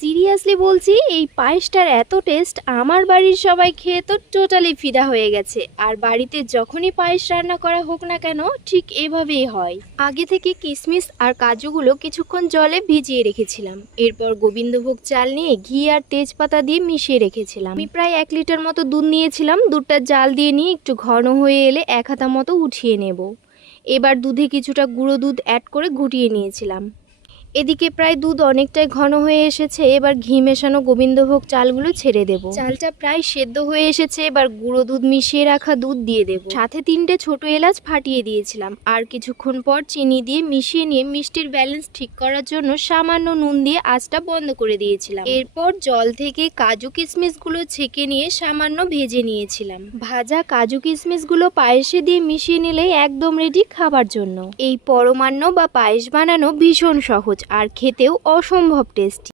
Seriously বলছি, এই পায়েসটার এত টেস্ট আমার বাড়ির সবাই খেয়ে তো টোটালি ফিদা হয়ে গেছে। আর বাড়িতে যখনই পায়েস রান্না করা হোক না কেন, ঠিক এভাবেই হয়। আগে থেকে কিশমিশ আর কাজুগুলো কিছুক্ষণ জলে ভিজিয়ে রেখেছিলাম। এরপর গোবিন্দভোগ চাল নিয়ে ঘি আর তেজপাতা দিয়ে মিশিয়ে রেখেছিলাম। আমি প্রায় এক লিটার মতো দুধ নিয়েছিলাম। দুধটা জাল দিয়ে নিয়ে একটু ঘন হয়ে এলে এক হাতা মতো উঠিয়ে নেব। এবার দুধে কিছুটা গুঁড়ো দুধ অ্যাড করে ঘুটিয়ে নিয়েছিলাম। এদিকে প্রায় দুধ অনেকটাই ঘন হয়ে এসেছে, এবার ঘি মেশানো গোবিন্দভোগ চালগুলো ছেড়ে দেব। চালটা প্রায় সেদ্ধ হয়ে এসেছে, এবার গুঁড়ো দুধ মিশিয়ে রাখা দুধ দিয়ে দেব। সাথে তিনটে ছোট এলাচ ফাটিয়ে দিয়েছিলাম, আর কিছুক্ষণ পর চিনি দিয়ে মিশিয়ে নিয়ে মিষ্টির ব্যালেন্স ঠিক করার জন্য সামান্য নুন দিয়ে আঁচটা বন্ধ করে দিয়েছিলাম। এরপর জল থেকে কাজু কিশমিশগুলো ছেঁকে নিয়ে সামান্য ভেজে নিয়েছিলাম। ভাজা কাজু কিশমিশগুলো পায়েসে দিয়ে মিশিয়ে নিলেই একদম রেডি খাবার জন্য। এই পরমান্ন বা পায়েস বানানো ভীষণ সহজ। আর খেতেও অসম্ভব টেস্টি